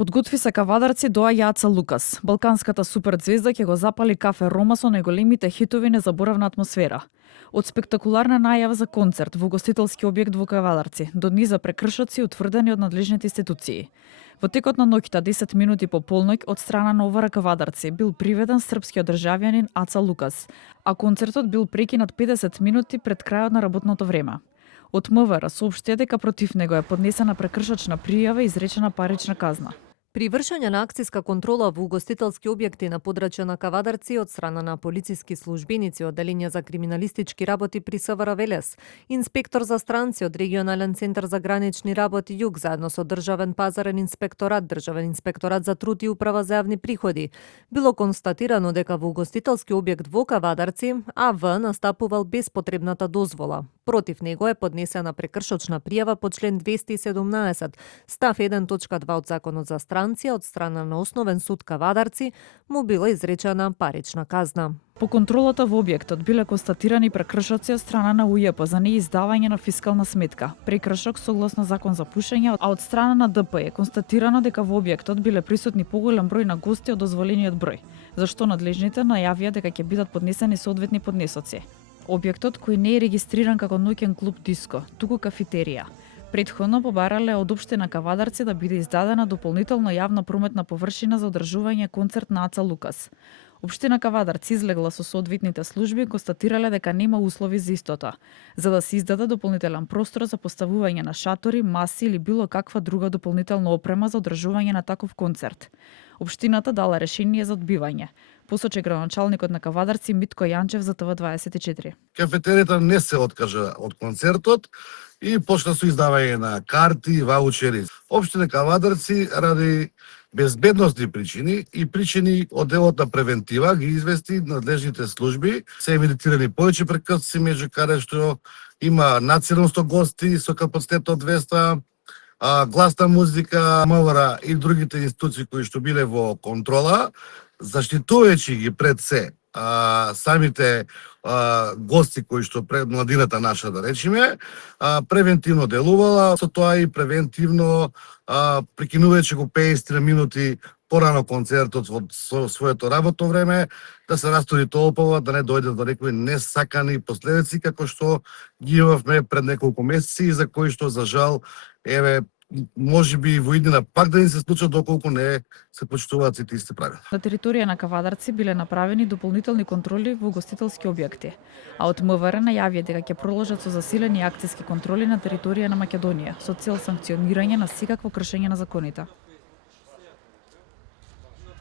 Подготви се кавадарци доаѓа Аца Лукас. Балканската суперзвезда ќе го запали кафе Рома со најголемите хитови незаборавна атмосфера. Од спектакуларна најава за концерт во гостителски објект во Кавадарци до низа прекршоци утврдени од надлежните институции. Во текот на ноќта 10 минути по полноќ од страна на ОВР Кавадарци бил приведен српскиот државјанин Аца Лукас, а концертот бил прекинат 50 минути пред крајот на работното време. Од МВР соопштија дека против него е поднесена прекршочна пријава и изречена парична казна. При вршење на акциска контрола во угостителски објекти на подрачје на Кавадарци од страна на полициски службеници од Делење за криминалистички работи при СВР Велес, инспектор за странци од Регионален центар за гранични работи Југ заедно со Државен пазарен инспекторат, Државен инспекторат за труд и управа за јавни приходи, било констатирано дека во угостителски објект во Кавадарци АВ настапувал без потребната дозвола. Против него е поднесена прекршочна пријава по член 217, став 1.2 од Законот за странци, од страна на Основен суд Кавадарци му била изречена парична казна. По контролата во објектот биле констатирани прекршоци од страна на УЈП за неиздавање на фискална сметка, прекршок согласно закон за пушење, а од страна на ДП е констатирано дека во објектот биле присутни поголем број на гости од дозволениот број, зашто надлежните најавија дека ќе бидат поднесени соодветни поднесоци. Објектот, кој не е регистриран како ноќен клуб Диско, туку кафетерија, претходно побарале од општина Кавадарци да биде издадена дополнително јавна прометна површина за одржување концерт на Аца Лукас. Општина Кавадарци излегла со соодветните служби и констатирале дека нема услови за истота, за да се издаде дополнителен простор за поставување на шатори, маси или било каква друга дополнителна опрема за одржување на таков концерт. Општината дала решение за одбивање, посочи градоначалникот на Кавадарци Митко Јанчев за ТВ24. Кафетеријата не се откажа од концертот и почна со издавање на карти и ваучери. Општина Кавадарци ради безбедносни причини и причини од делот на превентива ги извести надлежните служби. Се емитирани повеќе прекршоци меѓу каде што има над 700 гости со капацитет од 200, гласна музика, МВР и другите институции кои што биле во контрола, заштитувајќи ги пред се самите гости кои што пред младината наша, да речеме, превентивно делувала, со тоа и превентивно прекинувајќи го 50 минути порано концертот во своето работно време, да се растури толпова, да не дојде до некои несакани последици, како што ги имавме пред неколку месеци, за кои што, за жал, може би во иднина пак да ни се случат доколку не се почитуваат сите исти правила. На територија на Кавадарци биле направени дополнителни контроли во гостителски објекти, а од МВР најавија дека ќе продолжат со засилени акциски контроли на територија на Македонија со цел санкционирање на секакво кршење на законите.